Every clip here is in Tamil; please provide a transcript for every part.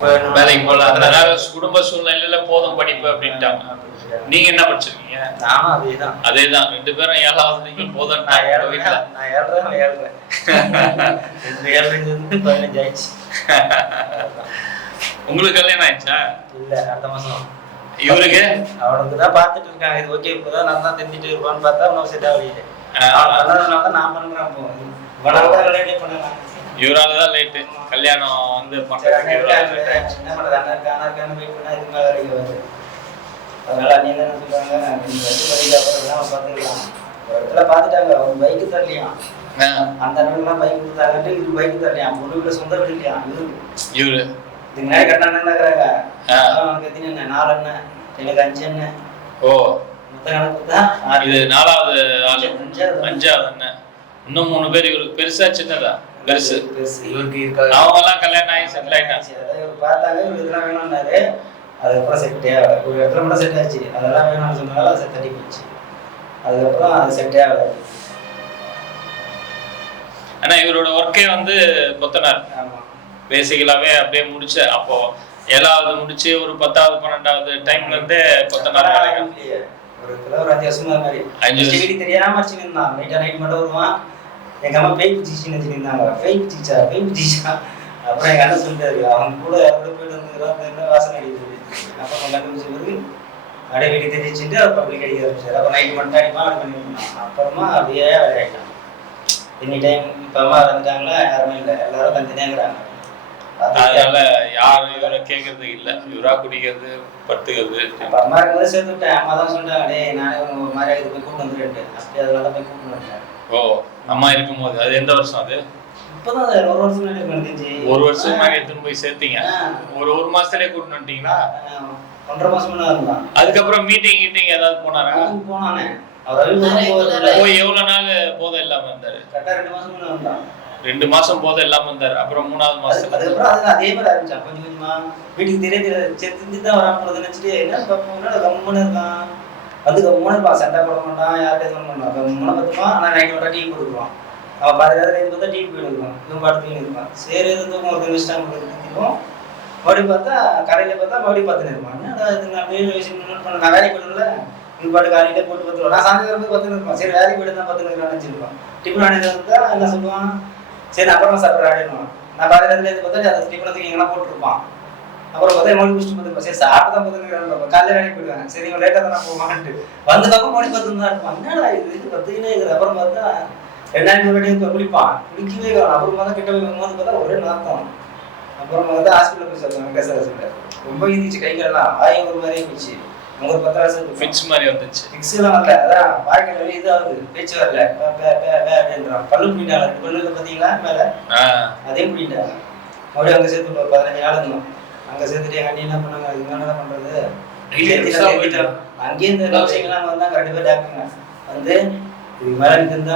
வேலைக்கு போகலாம். அதனால குடும்ப சூழ்நிலையில போதும் படிப்பு அப்படின்ட்டாங்க. நீங்க என்ன படிச்சிருக்கீங்க? நானும் அதேதான் 2 பேரும் 7வது நீங்க போதும். நான் 15 ஆயிடுச்சு. உங்களுக்கு கல்யாணம் ஆயிடுச்சா? இல்ல, அடுத்த மாசம். இவருக்கு அவனுக்கு தான் பாத்துட்டு இருக்காங்க. இது ஓகே, இப்பதான் நல்லா தெரிஞ்சுட்டு இருப்பான்னு பார்த்தா அவனுக்கு செட் ஆகலையே. நான் பண்றேன். இவராலதான் லேட்டு கல்யாணம் வந்து பண்றதுக்கு. என்ன பண்றது, அண்ணன் வெயிட் பண்ணா இது மேல வரைக்கும் வருது. அதனால நீ என்ன சொல்றாங்க, அப்புறம் பாத்துக்கலாம். ஒரு இடத்துல பாத்துட்டாங்க, ஒரு பைக்கு தரலையாம். அந்த அண்ணன் பைக் கொடுத்தாங்கட்டு இது பைக்கு தரலையாம். பொண்ணுக்குள்ள சொந்த வீடு இல்லையா இவரு. இதுக்கு முன்னாடி கட்டினாங்கிறாங்க. அவனுக்கு எத்தனை அண்ணன்? 4 அண்ணன், எனக்கு 5 அண்ணன். ஓ, மொத்த கணக்கு தான் இது 4வது ஆளு, 5வது அண்ணன். இன்னும் 3 பேர். இவருக்கு பெருசா சின்னதா? பெருசு. இவருக்கு இருக்காது. அவங்க எல்லாம் கல்யாணம் ஆகி செட்டில் ஆயிட்டாங்க. பார்த்தாங்க இவரு இதெல்லாம் வேணும்னாரு. அதுக்கப்புறம் செட்டே ஆகல. ஒரு இடத்துல மட்டும் செட் ஆச்சு. அதெல்லாம் வேணும்னு சொன்னாலும் அது தட்டி போச்சு. அதுக்கப்புறம் அது செட்டே ஆகல. ஆனா இவரோட ஒர்க்கே வந்து கொத்தனார். ஆமா, பேசிக்கலாவே அப்படியே முடிச்ச. அப்போ 7வது முடிச்சு ஒரு 10வது 12வது டைம்ல இருந்தே கொத்தனார் வேலைங்க. ஒரு 5 வருஷமா மாதிரி 5 வருஷம் தெரியாம வச்சுருந்தான். நைட் மட்டும் வருவான். எங்க அம்மா பேய் பிடிச்சின்னு வச்சுருந்தாங்க. பேய் பிடிச்சா. அப்புறம் எங்க அண்ணன் சொல்லிட்டாரு, அவங்க கூட போயிட்டு வந்து வாசனை அடிக்கிறது. அப்புறம் கண்டுபிடிச்ச பிறகு அப்படியே வீட்டுக்கு தெரிஞ்சுட்டு அவர் பப்ளிக் அடிக்க ஆரம்பிச்சாரு. அப்புறம் நைட் மட்டும் அடிப்பான், அப்படி பண்ணிருந்தான். அப்புறமா அப்படியே விளையாடிட்டான். Any time. இப்போ அம்மா வந்துட்டாங்களா, யாருமே இல்லை, எல்லாரும் தனித்தனியாங்கிறாங்க. அதனால யாரும் இவரை கேட்கறது இல்லை. இவரா குடிக்கிறது, படுத்துக்கிறது. அப்போ அம்மா இருக்கும்போது சேர்த்து விட்டேன். அம்மா தான் சொல்லிட்டாங்க, டே நானே ஒரு மாதிரி இது போய் கூப்பிட்டு வந்துருக்கேன். அப்படி அதனால போய் கூப்பிட்டு வந்துட்டேன். ஓ, அம்மா இருக்கும்போது. அது எந்த வருஷம்? அது இப்பதான் 1 வருஷம் முன்னாடி. 1 வருஷம் முன்னாடி எடுத்துன்னு போய் சேர்த்தீங்க. ஒரு மாசத்துலயே கூட்டிட்டு வந்துட்டீங்களா? 1.5 மாசம் முன்னாடி இருந்தான். அதுக்கப்புறம் மீட்டிங் ஏதாவது போனாரா? போனானே. போய் எவ்வளவு நாள் போதை இல்லாம இருந்தாரு? கரெக்டா 2 மாசம் முன்னாடி இருந்தான். 2 மாசம் போதை இல்லாம இருந்தாரு. அப்புறம் 3வது மாசம் அதுக்கப்புறம் அதே மாதிரி ஆரம்பிச்சான். கொஞ்சம் கொஞ்சமா வீட்டுக்கு தெரியாது செஞ்சுதான் வராம நினைச்சிட்டு என்ன கம்முன்னு இருக்கான். வந்து கம்முன்னு இருப்பான். சண்டை போட மாட்டான், யார்கிட்ட சொல்ல மாட்டான். கம்முன்னு பார்த்துப்பான். ஆனால் நைட் மட்டும் டீ போட்டுக்குவான். அவன் பாதி நேரம் பார்த்தா டீ போயிடுவான். இவன் பாட்டு தூங்கி இருப்பான். சரி எதுவும் ஒரு நிமிஷம் கொடுத்துருவோம். மறுபடியும் பார்த்தா கடையில் பார்த்தா மறுபடியும் பார்த்துன்னு இருப்பான். என்னடா இது, நான் வேலை விஷயம் பண்ண, நான் வேலைக்கு போயிடும்ல. இவன் பாட்டு காலையிலே போட்டு பார்த்துருவான். நான் சாயந்தரம் போய் பார்த்துன்னு இருப்பான். சரி வேலைக்கு போயிட்டு தான் பார்த்துன்னு நினச்சிருப்பான். டிஃபன் ஆனது வந்தா என்ன சொல்லுவான், சரி அப்புறமா சாப்பிட்ற ஆடிடுவான். நான் பாதி நேரத்துல பார்த்தா அதை டிஃபனத்துக்கு எங்கன்னா போட்டுருப்பான். அப்புறம் பார்த்தா மொழி முடிச்சுட்டு பார்த்துருப்பான். சரி சாப்பிட்டு தான் பார்த்துன்னு காலையில் வேலைக்கு போயிடுவாங்க. சரி இவன் லேட்டாக தான் நான் போவான்ட்டு வந்து பக்கம் மொழி பார்த்துன்னு தான் இருப்பான். என்னடா இது பார்த்துக்கிட்டே இருக்குது. அப்புறம் பார்த்தா 2 நாளைக்கு முன்னாடி குளிப்பான். குளிக்கவே அப்புறமா தான் கிட்ட போகும்போது பார்த்தா ஒரே நாத்தம். அப்புறம் வந்து ஹாஸ்பிட்டல் போய் சொல்லுவாங்க. கேச ரொம்ப இருந்துச்சு, கைகள்லாம் வாய் ஒரு மாதிரியே போச்சு. உங்களுக்கு 10 வருஷம் ஃபிக்ஸ் மாதிரி வந்துச்சு. ஃபிக்ஸ்லாம் வரல, அதான் வாய்க்கு இதாகுது, பேச்சு வரல. அப்படின்றான். பல்லு பிடிட்டாங்க. 2 பல்லுல பார்த்தீங்களா மேலே, அதே பிடிட்டாங்க. மறுபடியும் அங்கே சேர்த்து ஒரு 15 நாள் இருந்தோம். அங்கே சேர்த்துட்டு எங்கள் அண்ணி என்ன பண்ணாங்க, இது மேலே என்ன பண்ணுறது, அங்கேயே இந்த விஷயங்கள்லாம் வந்தாங்க. 2 பேர் டாக்டருங்க வந்து இது மேலே இருந்தா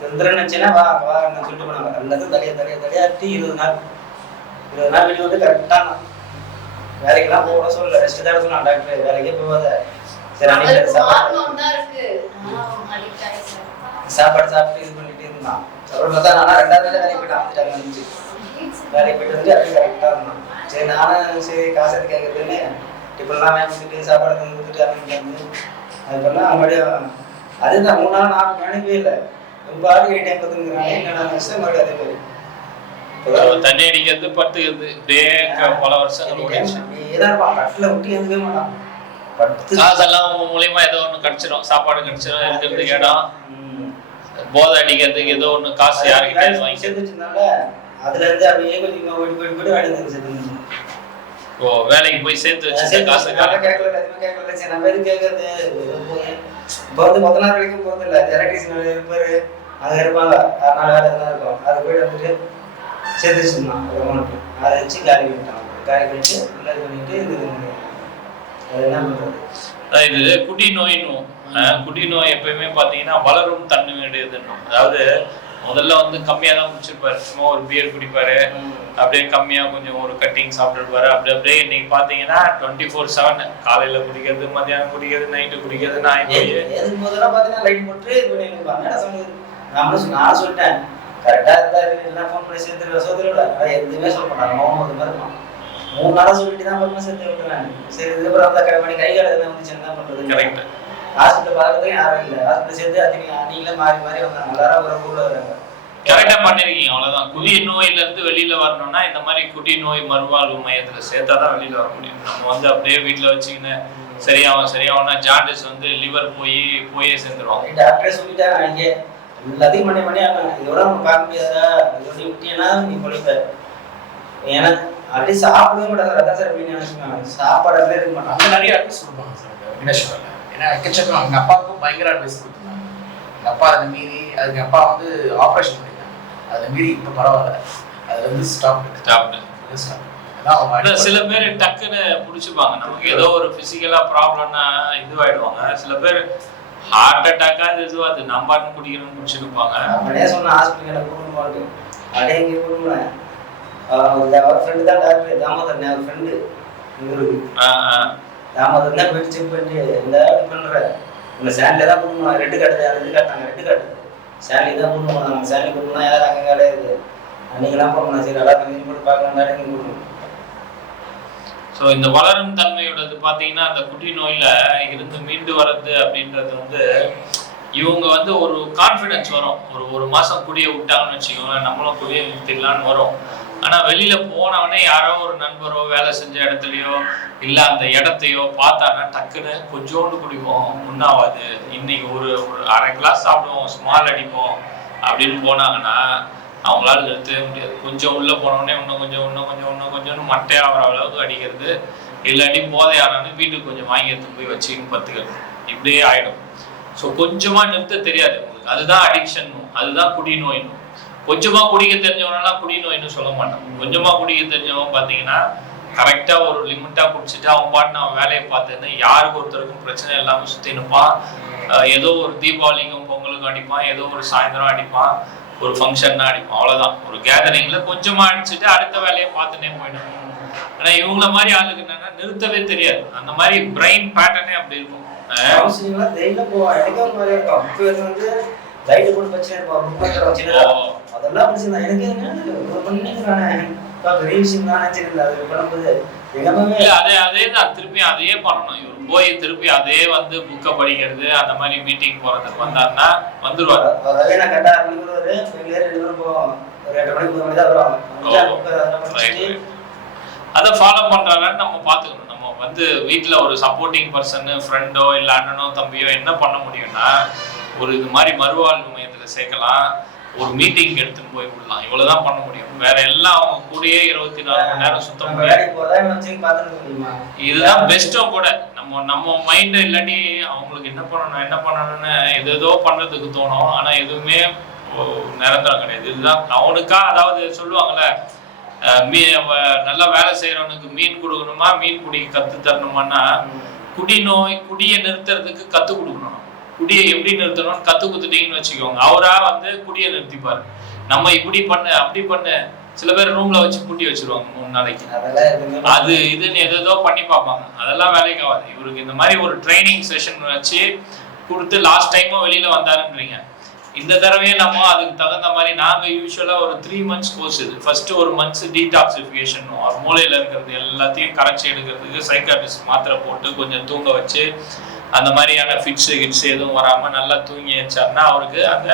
தந்துறேன்னு நினச்சேன்னா வா வான்னு சொல்லிட்டு போனாங்க. எல்லாத்தையும் தடையாட்டி 20 நாள் வெளியே வந்து கரெக்டாக வேலைக்கெல்லாம் போக சொல்லல, ரெஸ்ட் தான் சொன்னான் டாக்டர். வேலைக்கே போகாத, சரி சாப்பாடு சாப்பிட்டு இது பண்ணிட்டு இருந்தான். அப்புறம் பார்த்தா நானும் 2வது நாள் வேலைக்கு போயிட்டு வந்துட்டாங்க. வேலைக்கு போயிட்டு வந்து அப்படியே கரெக்டாக இருந்தான். சரி நானும் சரி காசு எடுத்து கேட்கறதுன்னு டிஃபன்லாம் வாங்கிட்டு சாப்பாடு கொடுத்துட்டு அப்படின்னு அதுக்கெல்லாம் மறுபடியும் அதுதான் 3 நாள் நான் நினைக்கவே இல்லை. ரொம்ப ஆடு 8 டைம் பார்த்துக்கிறாங்க. என்னென்ன மறுபடியும் அதே மாதிரி தண்ணி அடிக்கிறது, படுத்துக்கிறது, இப்படியே பல வருஷங்கள் ஓடிச்சு. கட்டில விட்டு எதுவே மாட்டான். காசெல்லாம் உங்க மூலியமா ஏதோ ஒண்ணு கிடைச்சிடும், சாப்பாடு கிடைச்சிடும், இருக்கிறதுக்கு இடம், போதை அடிக்கிறதுக்கு ஏதோ ஒண்ணு காசு யாருக்கிட்ட வாங்கி சேர்த்து வச்சிருந்தாங்க. அதுல இருந்து அப்படியே கொஞ்சம் ஓடி வேலை செஞ்சு. ஓ, வேலைக்கு போய் சேர்த்து வச்சு காசு கேட்கல. சரி நம்ம எது கேட்கறது. இப்போ வந்து மொத்த நாள் வரைக்கும் போகிறது இல்லை. எலக்ட்ரிஷியன் இருப்பாரு, அங்கே இருப்பாங்க. 6 நாள் வேலை தான் இருக்கும். அது போயிட்டு வந்துட்டு சேர்த்து வச்சுருந்தான் ஒரு அமௌண்ட்டு. அதை வச்சு காலி பண்ணிட்டான். காலி பண்ணிட்டு இது பண்ணிட்டு அது என்ன பண்ணுறது. இது குடி நோயின்னும். குடி நோய் எப்பயுமே பார்த்தீங்கன்னா வளரும் தன்மையுடையதுன்னும். அதாவது முதல்ல வந்து கம்மியாக தான் குடிச்சிருப்பாரு, சும்மா ஒரு பியர் குடிப்பாரு, அப்படியே கம்மியாக கொஞ்சம் ஒரு கட்டிங் சாப்பிட்டுருப்பாரு. அப்படியே இன்னைக்கு பார்த்தீங்கன்னா 24/7 காலையில் குடிக்கிறது, மத்தியானம் குடிக்கிறது, நைட்டு குடிக்கிறது. நான் எதுக்கு முதல்ல பார்த்தீங்கன்னா லைட் போட்டு இது பண்ணிருப்பாங்க. நான் சொல்லிட்டேன் கரெக்டாக இருந்தா எல்லாம் ஃபோன் பண்ணி சேர்த்து சோதரோட எதுவுமே சொல்ல மாட்டாங்க. மௌனம் ஒரு மாதிரி இருக்கும். 3 நாளா சொல்லிட்டு தான் பக்கமா சேர்த்து விட்டுறேன். சரி இதுக்கப்புறம் அந்த கை கால எதுனா வந்துச்சு என்ன பண்றது? கரெக்ட். ஹாஸ்பிட்டல் பார்க்கறதுக்கு யாரும் இல்லை. ஹாஸ்பிட்டல் சேர்த்து நீங்களே மாறி மாறி வந்தாங்க. எல்லாரும் ஒரு ஊர்ல வராங்க. கரெக்டா பண்ணிருக்கீங்க. அவ்வளவுதான். குடி நோயில இருந்து வெளியில வரணும்னா இந்த மாதிரி குடி நோய் மறுவாழ்வு மையத்துல சேர்த்தாதான் வெளியில வர முடியும். நம்ம வந்து அப்படியே வீட்டுல வச்சுக்கின்னு சரியாவனா ஜாண்டிஸ் வந்து லிவர் போயே சேர்ந்துருவாங்க. டாக்டரே சொல்லிட்டாங்க இங்க எல்லாத்தையும் பண்ணி இதோட நம்ம பார்க்க முடியாதா, இதோட விட்டியனா நீ பொழிப்ப. ஏன்னா அப்படி சாப்பிடவே மாட்டாங்க. அதான் சார் அப்படின்னு நினைச்சுக்காங்க. சாப்பாடுல இருக்க மாட்டாங்க. அங்கே நிறைய அட்வைஸ் கொடுப்பாங்க சார் விக்னேஸ்வரில். ஏன்னா எக்கச்சக்கம் எங்கள் அப்பாவுக்கும் பயங்கர அட்வைஸ் கொடுத்துருந்தாங்க. எங்கள் அப்பா அதை மீறி அதுக்கு அப்பா வந்து ஆப்ரேஷன் பண்ணிட்டாங்க. அதை மீறி இப்போ பரவாயில்ல, அதில் வந்து ஸ்டாப்டு. சில பேர் டக்குன்னு புடிச்சுப்பாங்க. நமக்கு ஏதோ ஒரு பிசிக்கலா ப்ராப்ளம்னா இதுவாயிடுவாங்க. சில பேர் ஹார்ட் அட்டாக்கா இதுவாது நம்பாட்டு குடிக்கணும்னு குடிச்சுருப்பாங்க. அப்படியே சொன்ன ஹாஸ்பிட்டல் கூட்டிட்டு போட்டு அப்படியே இங்கே கூட்டினேன். அவர் ஃப்ரெண்டு தான் டாக்டர் தாமோதர். அவர் ஃப்ரெண்டு தாமோதர் தான் போயிட்டு செக் பண்ணி இந்த பண்ற இந்த சேனல்ல தான் கூட்டணும். ரெட்டு காட்டாங்க. ரெட்டு காட்டு சேனலி தான் கூட்டணும். நாங்கள் சேனலி கூட்டணும். யாரும் அங்கே கிடையாது. நீங்களாம் போகணும். சரி நல்லா கொஞ்சம் போட்டு பார்க்கலாம். நீங்கள் கூட்டணும். ஸோ இந்த வளரும் தன்மையோடது பார்த்தீங்கன்னா அந்த குட்டி நோயில இருந்து மீண்டு வர்றது அப்படின்றது வந்து இவங்க வந்து ஒரு கான்ஃபிடென்ஸ் வரும். ஒரு மாசம் குடிய விட்டாங்கன்னு வச்சுக்கோங்க, நம்மளும் குடிய நிறுத்திடலான்னு வரும். ஆனா வெளியில போனவனே யாரோ ஒரு நண்பரோ வேலை செஞ்ச இடத்துலயோ இல்ல அந்த இடத்தையோ பார்த்தானா டக்குன்னு கொஞ்சோண்டு குடிப்போம், முன்னாவாது இன்னைக்கு ஒரு அரை கிளாஸ் சாப்பிடுவோம், ஸ்மால் அடிப்போம் அப்படின்னு போனாங்கன்னா அவங்களால நிறுத்தவே முடியாது. கொஞ்சம் உள்ள போனோடனே இன்னும் கொஞ்சம் மட்டையாகிற அளவுக்கு அடிக்கிறது. இல்லாட்டி போதையானு வீட்டுக்கு கொஞ்சம் வாங்கி எடுத்து போய் வச்சுக்கின்னு பத்துக்கிறது. இப்படியே ஆயிடும். ஸோ கொஞ்சமா நிறுத்த தெரியாது உங்களுக்கு. அதுதான் அடிக்ஷன், அதுதான் குடி நோயினும். கொஞ்சமா குடிக்க தெரிஞ்சவனெல்லாம் குடி நோயின்னு சொல்ல மாட்டான். கொஞ்சமா குடிக்க தெரிஞ்சவன் பார்த்தீங்கன்னா கரெக்டா ஒரு லிமிட்டா குடிச்சிட்டு அவன் பாட்டு அவன் வேலையை பார்த்துன்னு யாருக்கு ஒருத்தருக்கும் பிரச்சனை இல்லாமல் சுற்றி நிற்பான். ஏதோ ஒரு தீபாவளிக்கும் பொங்கலுக்கும் அடிப்பான், ஏதோ ஒரு சாயந்தரம் அடிப்பான், ஒரு ஃபங்க்ஷன்னா அடிப்பான். அவ்வளோதான். ஒரு கேதரிங்ல கொஞ்சமா அடிச்சுட்டு அடுத்த வேலையை பார்த்துனே போயிடும். ஆனா இவங்கள மாதிரி ஆளுக்கு என்னன்னா நிறுத்தவே தெரியாது. அந்த மாதிரி பிரெயின் பேட்டர்னே அப்படி இருக்கும். அதெல்லாம் அதேதான் திருப்பி அதையே பண்ணணும். இவர் போய் திருப்பி அதே வந்து புக்கை படிக்கிறது அந்த மாதிரி மீட்டிங் போறதுக்கு வந்தாருன்னா வந்துருவாரு. அதை ஃபாலோ பண்றாங்கன்னு நம்ம பாத்துக்கணும். நம்ம வந்து வீட்டுல ஒரு சப்போர்ட்டிங் பர்சன், ஃப்ரெண்டோ இல்ல அண்ணனோ தம்பியோ என்ன பண்ண முடியும்னா ஒரு இது மாதிரி மறுவாழ்வு மையத்துல சேர்க்கலாம், ஒரு மீட்டிங் எடுத்துன்னு போய் விடலாம். இவ்வளவுதான் பண்ண முடியும். வேற எல்லாம் அவங்க கூடயே 24 மணி நேரம் சுத்தம் முடியும். இதுதான் பெஸ்டும் கூட. நம்ம மைண்ட் இல்லாட்டி அவங்களுக்கு என்ன பண்ணணும்னு ஏதோ பண்றதுக்கு தோணும். ஆனா எதுவுமே நிரந்தரம் கிடையாது. இதுதான் அவனுக்கா, அதாவது சொல்லுவாங்கல்ல, நல்லா வேலை செய்யறவனுக்கு மீன் கொடுக்கணுமா, மீன் குடிக்க கத்து தரணுமான்னா குடியை நிறுத்துறதுக்கு கத்து கொடுக்கணும். குடியை எப்படி நிறுத்தணும்னு கத்து கொடுத்துட்டீங்கன்னு வச்சுக்கோங்க, அவரா வந்து குடியை நிறுத்திப்பாரு. நம்ம இப்படி பண்ணு அப்படி பண்ணு. சில பேர் ரூம்ல வச்சு பூட்டி வச்சிருவாங்க 3 நாளைக்கு. அது இதுன்னு ஏதோ பண்ணி பார்ப்பாங்க. அதெல்லாம் வேலைக்கு ஆகாது. இவருக்கு இந்த மாதிரி ஒரு ட்ரைனிங் செஷன் வச்சு கொடுத்து லாஸ்ட் டைமும் வெளியில வந்தாருன்றீங்க. இந்த தடவையே நம்ம அதுக்கு தகுந்த மாதிரி நாங்க யூஸ்வலா ஒரு 3 months கோர்ஸ். இது ஃபர்ஸ்ட் ஒரு மந்த்ஸ் டீடாக்சிஃபிகேஷன், அவர் மூளையில இருக்கிறது எல்லாத்தையும் கரைச்சி எடுக்கிறதுக்கு சைக்காட்ரிஸ்ட் மாத்திரை போட்டு கொஞ்சம் தூங்க வச்சு அந்த மாதிரியான கிட்ஸ் எதுவும் வராம நல்லா தூங்கி வச்சாருன்னா அவருக்கு அந்த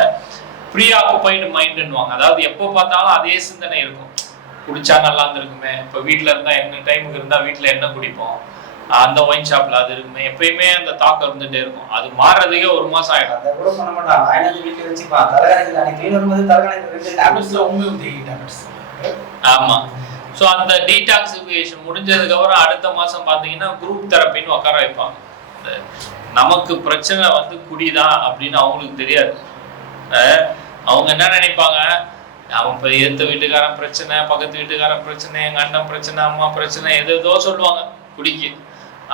ப்ரீ ஆக்குபைடு மைண்டுன்னுவாங்க. அதாவது எப்போ பார்த்தாலும் அதே சிந்தனை இருக்கும். குடிச்சா நல்லா இருந்திருக்குமே, இப்போ வீட்டில் இருந்தா என்ன டைமுக்கு இருந்தா வீட்டில் என்ன குடிப்போம், அந்த ஒயின் ஷாப்ல அது இருக்குமே, எப்பயுமே அந்த தாக்கம் இருந்துட்டே இருக்கும். அது மாறுறதுக்கே 1 மாசம் ஆயிடும். அதை கூட பண்ண மாட்டான். வீட்டுல வச்சுப்பான். ஆமா. ஸோ அந்த டீடாக்சிஃபிகேஷன் முடிஞ்சதுக்கு அப்புறம் அடுத்த மாசம் பாத்தீங்கன்னா குரூப் தெரப்பின்னு உட்கார வைப்பாங்க. நமக்கு பிரச்சனை வந்து குடிதான் அப்படின்னு அவங்களுக்கு தெரியாது. அவங்க என்ன நினைப்பாங்க, அவன் இப்போ எந்த வீட்டுக்காரன் பிரச்சனை, பக்கத்து வீட்டுக்காரன் பிரச்சனை, எங்க அண்ணன் பிரச்சனை, அம்மா பிரச்சனை, ஏதோ சொல்லுவாங்க குடிக்கு.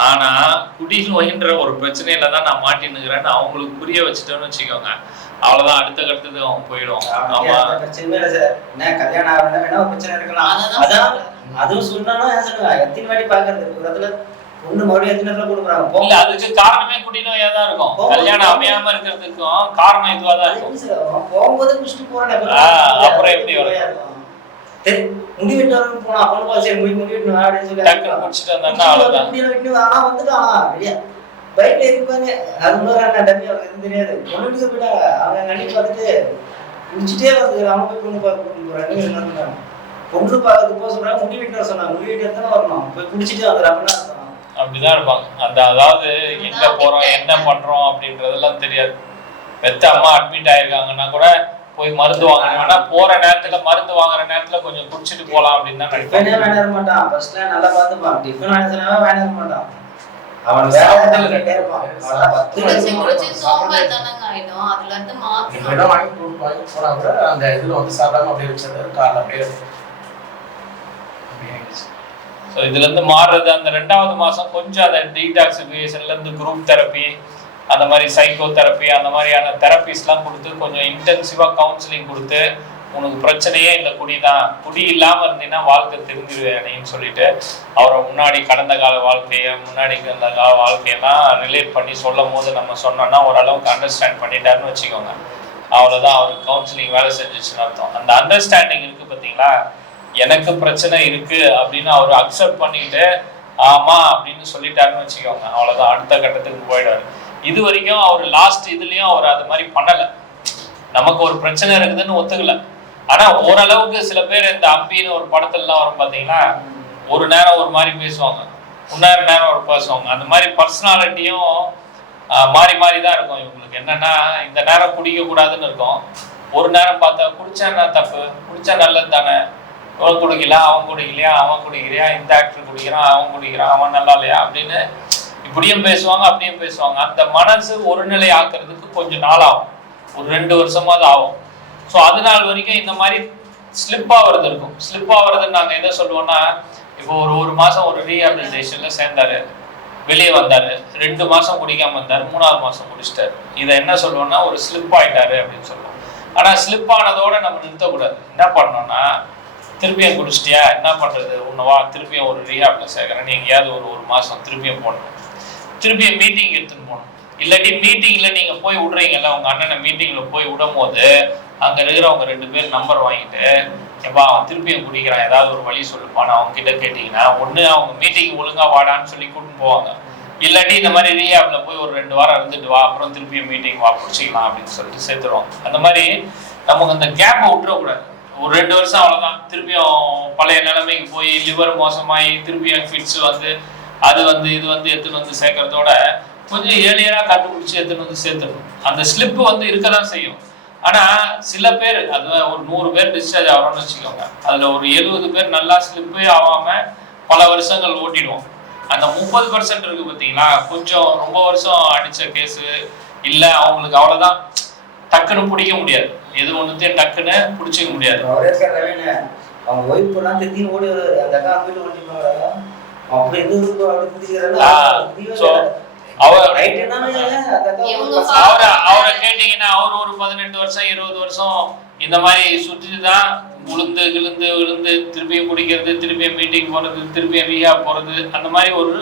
ஆனா குடி நோயின்ற ஒரு பிரச்சனையில தான் நான் மாட்டினுக்கிறேன்னு அவங்களுக்கு புரிய வச்சுட்டோன்னு வச்சுக்கோங்க, அவ்வளவுதான். அடுத்த கட்டத்துக்கு அவங்க போயிடுவாங்க. ஆமா, கல்யாணம் ஆகணும் பிரச்சனை இருக்கலாம். அதுவும் சொன்னாலும் எத்தனை வாட்டி பாக்குறது ஒண்ணு மறுபடியும் எத்தனை கொடுக்குறாங்க. இல்ல, அதுக்கு காரணமே குடிநோயா தான் இருக்கும். கல்யாணம் அமையாம இருக்கிறதுக்கும் காரணம் இதுவா தான் இருக்கும். போகும்போது குடிச்சிட்டு போறேன். அப்புறம் எப்படி வரும்? முடி வெட்டாலும் போனா அப்போ சரி முடி வெட்டணும் அப்படின்னு சொல்லி டக்குன்னு முடிச்சுட்டு வந்தாங்கன்னா அவ்வளவுதான். முடியல வெட்டணும் ஆனா வந்துட்டானா வெளியா பைக்ல இருப்பாங்க. அது இன்னொரு டம்மி அவனுக்கு எதுவும் தெரியாது. பொண்ணுக்கு போயிட்டாங்க. அவங்க நடி பார்த்துட்டு குடிச்சிட்டே வந்து அவன் போய் பொண்ணு பார்க்க போறாங்க. என்ன பண்றாங்க, பொண்ணு பார்க்கறதுக்கு போக சொல்றாங்க, முடி வெட்ட சொன்னாங்க. முடி வெட்டி தானே வரணும், போய் குடிச்சிட்டு வந்துடுறாங்கன்னா அப்படிதான் இருப்பாங்க. அதாவது எங்க போறோம் என்ன பண்றோம் அப்படின்றதெல்லாம் தெரியாது. பெத்த அம்மா அட்மிட் ஆயிருக்காங்கன்னா கூட போய் மருந்து வாங்கணும். ஆனா போற நேரத்துல மருந்து வாங்குற நேரத்துல கொஞ்சம் குடிச்சிட்டு போலாம் அப்படின்னு தான் டிஃபனே வேணா மாட்டான். ஃபர்ஸ்ட்ல நல்லா பார்த்துப்பான். டிஃபன் வாங்கினாவே வேணா மாட்டான். அவன் வேற கட்டே இருப்பான். அதுல இருந்து வாங்கி போனா கூட அந்த இதுல வந்து சாப்பிடாம அப்படியே வச்சிருந்தாரு. கார்ல அப்படியே ஸோ இதுல இருந்து மாறுறது அந்த 2வது மாசம் கொஞ்சம் அந்த டீடாக்சிஃபிகேஷன்ல இருந்து குரூப் தெரப்பி, அந்த மாதிரி சைக்கோ தெரப்பி, அந்த மாதிரியான தெரப்பிஸ்லாம் கொடுத்து கொஞ்சம் இன்டென்சிவா கவுன்சிலிங் கொடுத்து உனக்கு பிரச்சனையே இல்லை, குடிதான், குடி இல்லாம இருந்தீங்கன்னா வாழ்க்கை தெரிஞ்சிருவேன்னு சொல்லிட்டு அவரை முன்னாடி கடந்த கால வாழ்க்கையை முன்னாடி கடந்த கால வாழ்க்கையெல்லாம் ரிலேட் பண்ணி சொல்லும் போது நம்ம சொன்னோம்னா ஓரளவுக்கு அண்டர்ஸ்டாண்ட் பண்ணிட்டாருன்னு வச்சுக்கோங்க. அவ்வளோதான், அவருக்கு கவுன்சிலிங் வேலை செஞ்சிச்சுன்னு அர்த்தம். அந்த அண்டர்ஸ்டாண்டிங் இருக்கு பார்த்தீங்களா, எனக்கு பிரச்சனை இருக்கு அப்படின்னு அவர் அக்செப்ட் பண்ணிட்டு ஆமா அப்படின்னு சொல்லிட்டாருன்னு வச்சுக்கோங்க, அவ்வளவுதான், அடுத்த கட்டத்துக்கு போயிடுவாரு. இது வரைக்கும் அவர் லாஸ்ட் இதுலயும் அவர் அது மாதிரி பண்ணல. நமக்கு ஒரு பிரச்சனை இருக்குதுன்னு ஒத்துக்கல. ஆனா ஓரளவுக்கு சில பேர் இந்த அம்பின்னு ஒரு படத்துலலாம் வரும் பாத்தீங்கன்னா, ஒரு நேரம் ஒரு மாதிரி பேசுவாங்க, இன்னொரு நேரம் ஒரு பேசுவாங்க. அந்த மாதிரி பர்சனாலிட்டியும் மாறி மாறி தான் இருக்கும் இவங்களுக்கு. என்னன்னா இந்த நேரம் குடிக்க கூடாதுன்னு இருக்கும், ஒரு நேரம் பார்த்தா குடிச்சா என்ன தப்பு, குடிச்சா நல்லது தானே, இவன் குடிக்கலாம் அவன் குடிக்கலையா, அவன் குடிக்கிறியா, இந்த ஆக்டர் குடிக்கிறான் அவன் குடிக்கிறான் அவன் நல்லா இல்லையா அப்படின்னு இப்படியும் பேசுவாங்க அப்படியும் பேசுவாங்க. அந்த மனசு ஒரு நிலை ஆக்குறதுக்கு கொஞ்சம் நாள் ஆகும், ஒரு 2 வருஷமாவது ஆகும். ஸோ அது நாள் வரைக்கும் இந்த மாதிரி ஸ்லிப் ஆகிறது இருக்கும். ஸ்லிப் ஆகிறதுன்னு நாங்கள் எதை சொல்லுவோம்னா, இப்போ ஒரு மாதம் ஒரு ரீஹாபிலிட்டேஷன்ல சேர்ந்தாரு, வெளியே வந்தாரு, 2 மாதம் குடிக்காம இருந்தாரு, 3வது மாதம் குடிச்சிட்டாரு. இதை என்ன சொல்லுவோம்னா ஒரு ஸ்லிப் ஆயிட்டாரு அப்படின்னு சொல்லுவோம். ஆனால் ஸ்லிப் ஆனதோட நம்ம நிறுத்தக்கூடாது. என்ன பண்ணோம்னா, திருப்பியும் குடிச்சிட்டியா என்ன பண்றது, உன்னவா திருப்பியும் ஒரு ரீஹாப்ல சேர்க்கிறேன், நீ எங்கேயாவது ஒரு மாதம் திருப்பியும் போடணும், திருப்பியும் மீட்டிங் எடுத்துன்னு போகணும். இல்லாட்டி மீட்டிங்ல நீங்க போய் விடுறீங்கல்ல, உங்க அண்ணனை மீட்டிங்ல போய் விடும் போது அங்க இருக்கிறவங்க 2 பேர் நம்பர் வாங்கிட்டு, எப்பா அவன் திருப்பியும் குடிக்கிறான் ஏதாவது ஒரு வழி சொல்லுப்பான்னு அவங்க கிட்ட கேட்டீங்கன்னா, ஒண்ணு அவங்க மீட்டிங் ஒழுங்கா வாடான்னு சொல்லி கூட்டின்னு போவாங்க, இல்லாட்டி இந்த மாதிரி ரீஹாப்ல போய் ஒரு 2 வாரம் இருந்துட்டு வா, அப்புறம் திருப்பியும் மீட்டிங் வா பிடிச்சிக்கலாம் அப்படின்னு சொல்லிட்டு சேர்த்துருவாங்க. அந்த மாதிரி நமக்கு அந்த கேப்பை விட்டுறக்கூடாது. ஒரு 2 வருஷம் அவ்வளவுதான், திருப்பியும் பழைய நிலைமைக்கு போய் லிவர் மோசமாயி திருப்பியும் ஃபிட்ஸ் வந்து அது வந்து இது வந்து எடுத்துன்னு வந்து சேர்க்கறதோட கொஞ்சம் ஏர்லியரா கண்டுபிடிச்சு எடுத்துன்னு வந்து சேர்த்துடணும். அந்த ஸ்லிப் வந்து இருக்கதான் செய்யும். ஆனா சில பேர், அது ஒரு 100 பேர் டிஸ்சார்ஜ் ஆகிறோம்னு வச்சுக்கோங்க, அதுல ஒரு 70 பேர் நல்லா ஸ்லிப்பே ஆகாம பல வருஷங்கள் ஓட்டிடுவோம். அந்த 30% இருக்கு பார்த்தீங்களா, கொஞ்சம் ரொம்ப வருஷம் அடிச்ச கேஸு இல்ல, அவங்களுக்கு அவ்வளவுதான் டக்குன்னு பிடிக்க முடியாது, எது ஒண்ணுத்தையும் டக்குன்னு பிடிச்சிக்க முடியாது. அவங்க ஒய்ஃப் எல்லாம் திடீர்னு ஓடி வருவாரு, அந்த அக்கா வீட்டு ஓட்டிப்பாங்க அப்படி அவரை கேட்டீங்கன்னா அவர் ஒரு 18 வருஷம் 20 வருஷம் இந்த மாதிரி சுற்றிதான் விழுந்து விழுந்து விழுந்து திருப்பியும் குடிக்கிறது, திருப்பியும் மீட்டிங் போறது, திருப்பியும் ரீஹாப் போறது, அந்த மாதிரி ஒரு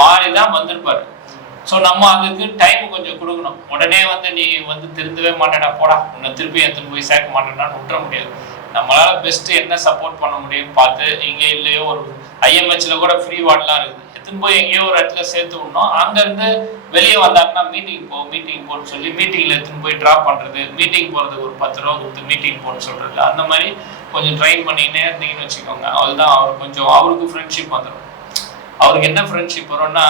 மாறிதான் வந்திருப்பாரு. ஸோ நம்ம அதுக்கு டைம் கொஞ்சம் கொடுக்கணும். உடனே வந்து நீ வந்து திருந்தவே மாட்டேடா போடா உன்னை திருப்பி எடுத்துன்னு போய் சேர்க்க மாட்டேன்னான்னு விட்டுற முடியாது. நம்மளால பெஸ்ட் என்ன சப்போர்ட் பண்ண முடியும்னு பார்த்து, இங்கே இல்லையோ ஒரு IMHல கூட ஃப்ரீ வார்டெலாம் இருக்குது, எடுத்துன்னு போய் எங்கேயோ ஒரு இடத்துல சேர்த்து விடணும். அங்கேருந்து வெளியே வந்தாருன்னா மீட்டிங் போன்னு சொல்லி மீட்டிங்கில் எடுத்துன்னு போய் ட்ராப் பண்ணுறது, மீட்டிங் போகிறதுக்கு ஒரு 10 ரூபா கொடுத்து மீட்டிங் போன்னு சொல்கிறது, அந்த மாதிரி கொஞ்சம் ட்ரைன் பண்ணிக்கிட்டே இருந்தீங்கன்னு வச்சுக்கோங்க. அதுதான் அவர் கொஞ்சம் அவருக்கு ஃப்ரெண்ட்ஷிப் வந்துடும். அவருக்கு என்ன ஃப்ரெண்ட்ஷிப் வரும்னா,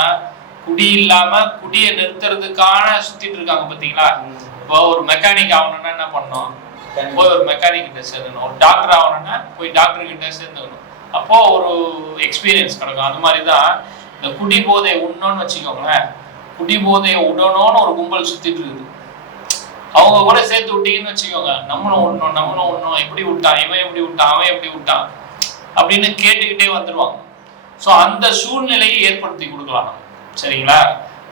குடி இல்லாம குடியை நிறுத்துறதுக்கான சுத்திட்டு இருக்காங்க பாத்தீங்களா. இப்போ ஒரு மெக்கானிக் ஆகணும்னா என்ன பண்ணணும், போய் ஒரு மெக்கானிக் கிட்ட சேர்ந்துக்கணும். ஒரு டாக்டர் ஆகணும்னா போய் டாக்டர் கிட்ட சேர்ந்துக்கணும். அப்போ ஒரு எக்ஸ்பீரியன்ஸ் கிடைக்கும். அந்த மாதிரிதான் இந்த குடி போதையை உண்ணோன்னு வச்சுக்கோங்களேன், குடி போதையை உடணும்னு ஒரு கும்பல் சுத்திட்டு இருக்குது. அவங்க கூட சேர்த்து விட்டீங்கன்னு வச்சுக்கோங்க, நம்மளும் உண்ணும் எப்படி விட்டான், இவன் எப்படி விட்டான், அவன் எப்படி விட்டான் அப்படின்னு கேட்டுக்கிட்டே வந்துடுவாங்க. ஸோ அந்த சூழ்நிலையை ஏற்படுத்தி கொடுக்கலாம் நம்ம, சரிங்களா.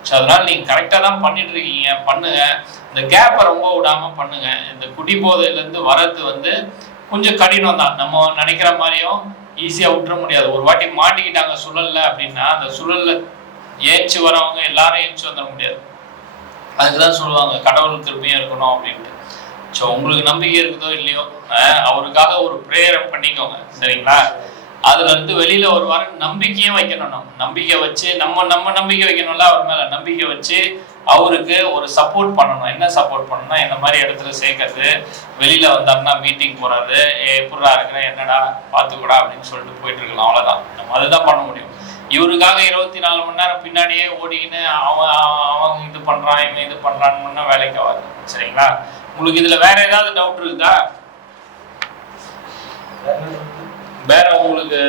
ஸோ அதனால நீங்க கரெக்டாக தான் பண்ணிட்டு இருக்கீங்க, பண்ணுங்க. இந்த கேப்பை ரொம்ப விடாம பண்ணுங்க. இந்த குடி போதையிலேருந்து வர்றது வந்து கொஞ்சம் கடினம் தான், நம்ம நினைக்கிற மாதிரியும் ஈஸியாக விட்டுற முடியாது. ஒரு வாட்டி மாட்டிக்கிட்டாங்க சுழல்ல அப்படின்னா, அந்த சுழல்ல ஏஞ்சி வரவங்க எல்லாரும் ஏஞ்சி வந்துட முடியாது. அதுக்குதான் சொல்லுவாங்க கடவுள் திருப்பியும் இருக்கணும் அப்படின்ட்டு. ஸோ உங்களுக்கு நம்பிக்கை இருக்குதோ இல்லையோ அவருக்காக ஒரு ப்ரேயரை பண்ணிக்கோங்க, சரிங்களா? அதுல இருந்து வெளியில ஒரு வாரம் நம்பிக்கையும் வைக்கணும். நம்ம நம்பிக்கை வச்சு நம்ம நம்பிக்கை வைக்கணும்ல அவர் மேல. நம்பிக்கை வச்சு அவருக்கு ஒரு சப்போர்ட் பண்ணணும். என்ன சப்போர்ட் பண்ணணும்னா, இந்த மாதிரி இடத்துல சேர்க்கறது, வெளியில வந்தாருன்னா மீட்டிங் போறாரு, எப்படா இருக்கிற என்னடா பார்த்துக்கூடா அப்படின்னு சொல்லிட்டு போயிட்டு இருக்கலாம். அவ்வளவுதான், நம்ம அதுதான் பண்ண முடியும். இவருக்காக 24 மணி நேரம் பின்னாடியே ஓடிக்கின்னு அவங்க இது பண்றான் இவன் இது பண்றான்னு வேலைக்கு ஆகாது, சரிங்களா? உங்களுக்கு இதுல வேற ஏதாவது டவுட் இருக்குதா? வேற உங்களுக்கு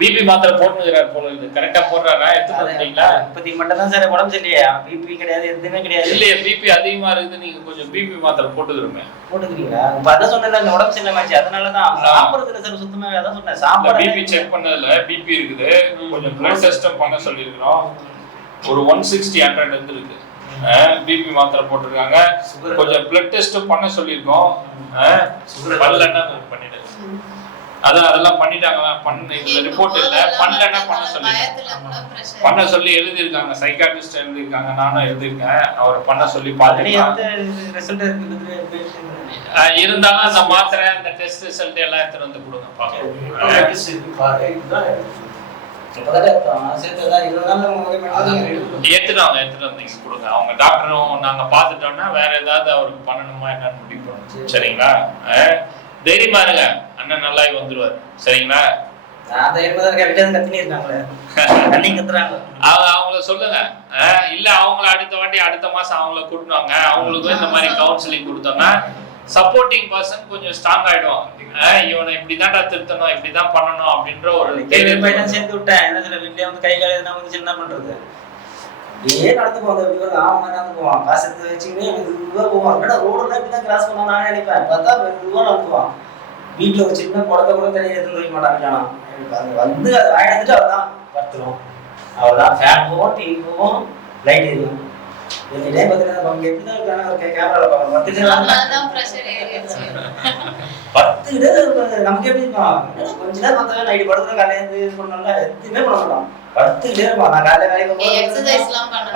பிபி மாத்திரை போட்டுக்கிறாரு போல இருக்குது, கரெக்டா போடுறாரா? எடுத்துக்கிட்டீங்களா? இப்போதைக்கு மட்டும் தான் சார் உடம்பு சரியில்லையா, பிபி கிடையாது, எதுவுமே கிடையாது. இல்லையா, பிபி அதிகமா இருக்குது, நீங்க கொஞ்சம் பிபி மாத்திரை போட்டுக்கிறோமே. போட்டுக்கிறீங்களா? இப்ப அதான் சொன்னல, அந்த உடம்பு சரியில்லாம அதனாலதான் சாப்பிடுறது இல்லை சார், சுத்தமாவே அதான் சொன்னேன். சாப்பாடு பிபி செக் பண்ணதுல பிபி இருக்குது, கொஞ்சம் பிளட் டெஸ்ட் பண்ண சொல்லியிருக்கிறோம். ஒரு 160/100 இருக்கு. பிபி மாத்திரை போட்டிருக்காங்க, கொஞ்சம் பிளட் டெஸ்ட் பண்ண சொல்லியிருக்கோம். பண்ணலன்னா பண்ணிடு, அதெல்லாம் பண்ணிட்டாங்களா? இதுல ரிப்போர்ட் இல்ல, பண்ணலன்னா பண்ண சொல்லி எழுதியிருக்காங்க, சைக்காட்ரிஸ்ட் எழுதியிருக்காங்க, நானும் எழுதியிருக்கேன். அவர் பண்ண சொல்லி பாத்துக்கலாம். இருந்தாலும் அந்த மாத்திரை அந்த டெஸ்ட் ரிசல்ட் எல்லாம் எடுத்துட்டு வந்து கொடுங்க எடுத்துட்டு வந்தீங்க கொடுங்க. அவங்க டாக்டரும் நாங்க பாத்துட்டோம்னா வேற ஏதாவது அவருக்கு பண்ணணுமா என்னன்னு முடிவு பண்ணுவோம், சரிங்களா? தைரியமா இருங்க, அண்ணன் நல்லா வந்துருவாரு, சரிங்களா? அவங்கள சொல்லுங்க, இல்ல அவங்கள அடுத்த வாட்டி அடுத்த மாசம் அவங்கள கூட்டுவாங்க. அவங்களுக்கும் இந்த மாதிரி கவுன்சிலிங் கொடுத்தோம்னா சப்போர்ட்டிங் பர்சன் கொஞ்சம் ஸ்ட்ராங் ஆயிடுவாங்க. இவனை இப்படிதான் திருத்தணும், இப்படிதான் பண்ணணும் அப்படின்ற ஒரு சேர்த்து விட்டேன். என்ன சில வீட்லயே வந்து கை கால எதுனா வந்து என்ன பண்றது, அப்படியே நடந்து போவாங்க. ஆமா நடந்து போவான், காசு எடுத்து வச்சுக்கிட்டே மெதுவா போவான். ரோடுலாம் இப்படிதான் கிராஸ் பண்ணா நான் நினைப்பேன். பார்த்தா மெதுவா நடந்துவான். வீட்டுல ஒரு சின்ன குடத்தை கூட தனியாக எடுத்து வைக்க மாட்டாங்க. வந்து அது ஆயிடுச்சுட்டு அவர்தான் படுத்துரும். அவர்தான் ஃபேன் போவோம், டிவி போவோம், லைட் எரியும். டைம் பார்த்தீங்கன்னா அவங்க எப்படிதான் கேமரால பார்க்கணும். 10 நமக்கு எப்படி இருக்கும், கொஞ்ச நேரம் பார்த்தா நைட்டு படுத்துறோம், காலையில இது பண்ணோம்ல, எதுவுமே பண்ண மாட்டோம். 10 இருப்பான். நான் காலையில வேலைக்கு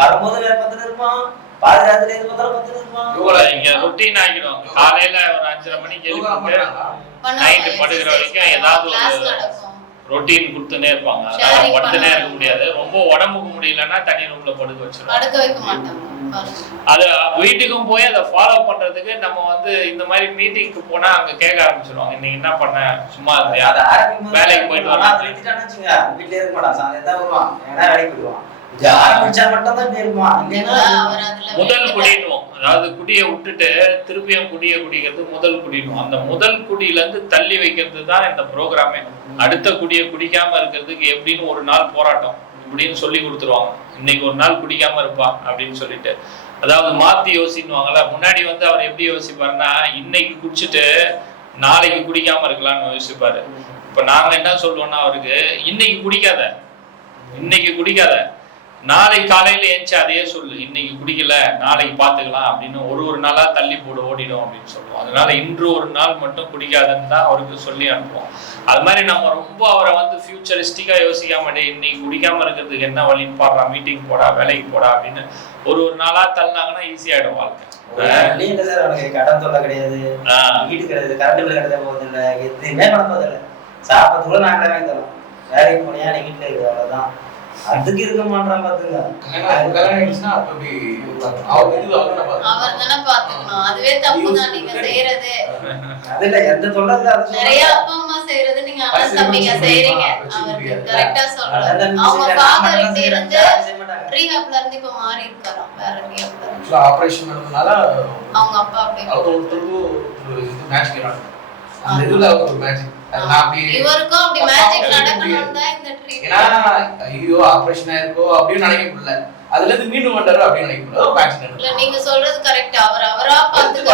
வரும்போது வேலை பார்த்துட்டு இருப்பான், பாதுகாத்துல இருந்து பார்த்தாலும் பார்த்துட்டு இருப்பான். இங்க ரொட்டீன் ஆகிடும். காலையில ஒரு 5:30 மணிக்கு எழுப்பிட்டு நைட்டு படுக்கிற வரைக்கும் ஏதாவது ஒரு ரொட்டீன் கொடுத்துனே இருப்பாங்க. அதனால படுத்துனே இருக்க முடியாது. ரொம்ப உடம்புக்கு முடியலன்னா தனி ரூம்ல படுக்க வச்சிருவாங்க. அது வீட்டுக்கும் போய் அதை ஃபாலோ பண்றதுக்கு நம்ம வந்து இந்த மாதிரி மீட்டிங்க்கு போனா அங்க கேட்க ஆரம்பிச்சிருவாங்க, இன்னைக்கு என்ன பண்ண, சும்மா இருந்தியா, வேலைக்கு போயிட்டு வரலாம். வீட்டுல இருக்க மாட்டான், எதாவது வருவான், ஏன்னா வேலைக்கு போயிடுவான். முதல் குடினும், அதாவது குடியை விட்டுட்டு திருப்பியும் குடிக்கிறது முதல் குடினும். அந்த முதல் குடியில இருந்து தள்ளி வைக்கிறது தான் இந்த ப்ரோக்ராமே. அடுத்த குடியை குடிக்காம இருக்கிறதுக்கு எப்படின்னு ஒரு நாள் போராட்டம் இப்படின்னு சொல்லி கொடுத்துருவாங்க. இன்னைக்கு ஒரு நாள் குடிக்காம இருப்பா அப்படின்னு சொல்லிட்டு, அதாவது மாத்தி யோசின்னுவாங்கல்ல. முன்னாடி வந்து அவர் எப்படி யோசிப்பாருன்னா, இன்னைக்கு குடிச்சிட்டு நாளைக்கு குடிக்காம இருக்கலாம்னு யோசிப்பாரு. இப்ப நாங்க என்ன சொல்லுவோம்னா, அவருக்கு இன்னைக்கு குடிக்காத, நாளைக்கு காலையில ஏஞ்சி அதையே சொல்லு, இன்னைக்கு குடிக்கல நாளைக்கு பாத்துக்கலாம் அப்படின்னு ஒரு நாளா தள்ளி போடு, ஓடிடும் அப்படின்னு சொல்லுவோம். அதனால இன்று ஒரு நாள் மட்டும் குடிக்காதுன்னு தான் அவருக்கு சொல்லி அனுப்புவோம். அது மாதிரி நம்ம ரொம்ப அவரை வந்து ஃபியூச்சரிஸ்டிக்கா யோசிக்காம, இன்னைக்கு குடிக்காம இருக்கிறதுக்கு என்ன வழின்னு பாடுறா, மீட்டிங் போடா, வேலைக்கு போடா அப்படின்னு ஒரு நாளா தள்ளினாங்கன்னா ஈஸியாயிடும் வாழ்க்கை. கடன் தொல்லை கிடையாது, வீடு கிடையாது, கரண்ட் பில் கிடையாது, போகுது இல்லை, எதுவுமே பண்ண போதில்லை. சாப்பிட்றது கூட நாங்களே வாங்கி தரோம். வேலைக்கு போனியா நீ வீட்டுல இருக்குது, அவ்வளவுதான். அதுக்கு இருக்க மாட்டான் பாத்துங்க. அதுவே தப்புதான் நீங்க செய்யறது. அதுல எந்த தொல்லை நிறைய அப்பா அம்மா செய்யறது நீங்க அண்ணன் தம்பிங்க செய்றீங்க. அவருக்கு கரெக்டா சொல்றாங்க. அவங்க ஃபாதர் கிட்ட இருந்து ரீஹாப்ல இருந்து இப்ப மாறி இருக்காராம், வேற ரீஹாப்ல இருந்து. ஆபரேஷன் பண்ணதுனால அவங்க அப்பா அப்படியே ஒரு மேஜிக் அந்த இதுல ஒரு மேஜிக் இவருக்கும் அப்படி மேஜிக் நடக்கணும் தான் இந்த ட்ரீட்மென்ட். ஐயோ ஆபரேஷன் ஆயிருக்கோ அப்படின்னு நினைக்கல, அதுல இருந்து மீண்டும் வந்தாரு அப்படின்னு நினைக்கல. மேஜிக் இல்ல, நீங்க சொல்றது கரெக்ட். அவரா பாத்துக்க,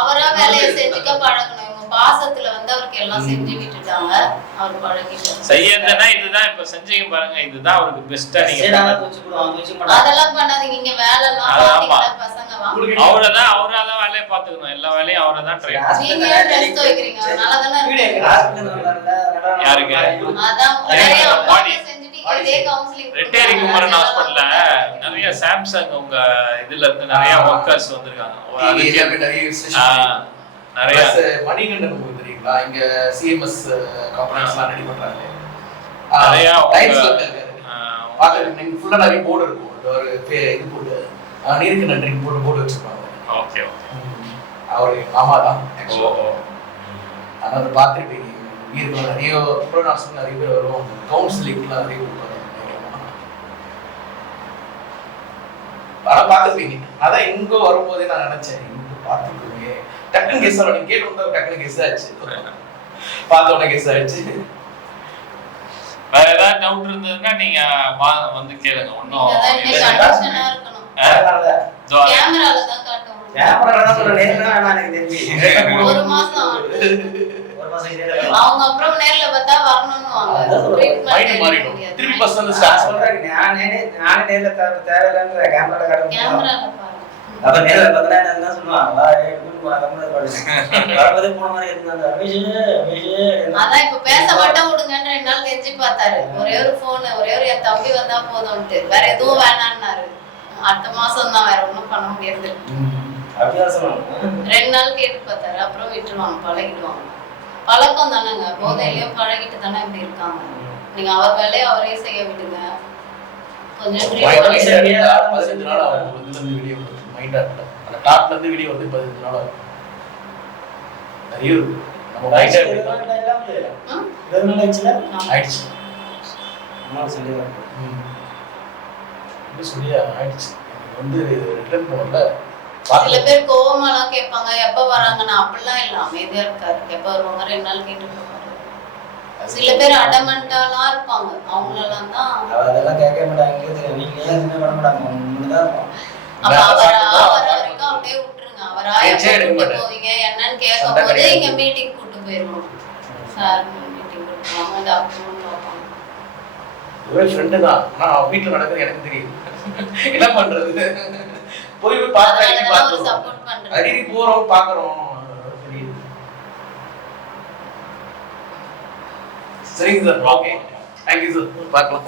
அவரா வேலையை செஞ்சுக்க பழகணும். பாசத்துல வந்து அவருக்கு எல்லாம் செஞ்சு விட்டுட்டாங்க, அவர் பழகிட்டாரு. செய்யறதுனா இதுதான் இப்ப செஞ்சீங்க பாருங்க, இதுதான் அவருக்கு பெஸ்டா. நீங்க அதெல்லாம் பண்ணாதீங்க, இங்க வேலை எல்லாம் பாத்தீங்களா பசங்க அவராதான் வேலையை பாத்துக்கணும், எல்லா வேலையும் அவரதான் ட்ரை பண்ணணும். நீங்க ட்ரெஸ் துவைக்கிறீங்க, அதனாலதானே யாருங்க அதான் நிறைய அப்பா செஞ்சுட்டீங்க. இதே கவுன்சிலிங் ரெட்டேரி குமரன் ஹாஸ்பிடல்ல நிறைய சாம்சங் உங்க இதுல இருந்து நிறைய ஒர்க்கர்ஸ் வந்திருக்காங்க. நிறைய மணிகண்டன் உங்களுக்கு தெரியுங்களா? இங்க சிஎம்எஸ் காம்பனன்ட்ஸ்லாம் ரெடி பண்றாங்க. நிறைய நீங்க ஃபுல்லா நிறைய போர்டு இருக்கும். ஒரு இது போட்டு நீருக்கு நன்றி போட்டு வச்சிருப்பாங்க. ஓகே அவரு மாமா தான். அதனால பார்த்துருப்பீங்க. வீருக்கு நிறைய ப்ரோனான்ஸ் நிறைய பேர் வரும். கவுன்சிலிங்லாம் நிறைய கொடுப்பாங்க. ஆனால் பார்த்துருப்பீங்க. அதான் இங்க வரும்போதே நான் நினைச்சேன் இங்க பார்த்துருப்பீங்க. டக்குனு கெஸ் ஆகும். நீங்க கேட்டு வந்தா டக்குனு கெஸ் ஆயிடுச்சு. பார்த்த உடனே கெஸ் ஆயிடுச்சு. வேற ஏதாவது டவுட் இருந்ததுன்னா நீங்க வந்து கேளுங்க. ஒன்னும் கேமரால தான் காட்டுவோம். கேமரால தான் சொல்ற நேர்ல எனக்கு தெரிஞ்சு ஒரு மாசம் அவங்க அப்புறம் நேர்ல பார்த்தா வரணும்னுவாங்க. மைண்ட் மாறிடும். திருப்பி பஸ் வந்து ஸ்டார்ட் சொல்றாங்க. நானே நேர்ல தேவையில்லைன்ற கேமரால காட்டுங்க. கேமரால பாருங்க. அப்ப நேர்ல பார்த்தா என்ன சொல்லுவாங்க? வா கூட்டி போற கம்பெனி பாருங்க. வரப்பதே போன மாதிரி இருந்தாங்க. ரமேஷ் அதான் இப்ப பேச மட்டும் விடுங்கன்னு 2 நாள் கெஞ்சி பார்த்தாரு. ஒரே ஒரு போன், ஒரே ஒரு என் தம்பி வந்தா போதும்ட்டு. வேற எதுவும் வேணாம்னாரு. அடுத்த மாசம் தான், வேற ஒண்ணும் பண்ண முடியாது. அப்படியே சொன்னாங்க. 2 நாள் கேட்டு பார்த்தாரு. அப்புறம் விட்டுருவாங்க, பழகிடுவாங்க. பழக்கம் தானேங்க. போதையிலயும் பழகிட்டு தானே இப்படி இருக்காங்க. நீங்க அவர் வேலையை அவரே செய்ய விடுங்க. கொஞ்சம் 15 நாள் ஆகும். இதுல இருந்து வீடியோ மைண்ட் ஆட்ல அந்த டாப்ல இருந்து வீடியோ வந்து 15 நாள் ஆகும். நிறைய நம்ம மைண்ட் ஆயிடுச்சு. அம்மா சொல்லியா ஆயிடுச்சு. வந்து ரிட்டர்ன் போகல. சில பேர் கோவமாலாம் கேட்பாங்க, எப்ப வராங்கன்னா. அப்படிலாம் இல்ல, அமைதியா இருக்காரு. எப்ப வருவாங்க 2 நாள் கேட்டு போவாரு. சில பேர் அடமெண்டாலாம் இருப்பாங்க. அவங்களெல்லாம் தான் அதெல்லாம் கேட்க மாட்டாங்க. வீட்லயே எதுவுமே பண்ண மாட்டாங்க. ஒண்ணுதான் இருக்கும். அப்ப அவர் வரைக்கும் அப்படியே விட்டுருங்க. அவரா எப்ப போவீங்க என்னன்னு கேட்கும் போது இங்க மீட்டிங் கூட்டு போயிருவோம். சார் மீட்டிங் கூட்டுவாங்க, டாக்டர் பார்ப்பாங்க. ஒரே ஃப்ரெண்டு தான். ஆனா வீட்டுல நடக்குது எனக்கு தெரியும். என்ன பண்றது? போய் பார்த்து சப்போர்ட் பண்றேன். அடிக்கடி போறோம் பாக்குறோம். சரிங்க சார். Okay, thank you sir. பார்க்கலாம்.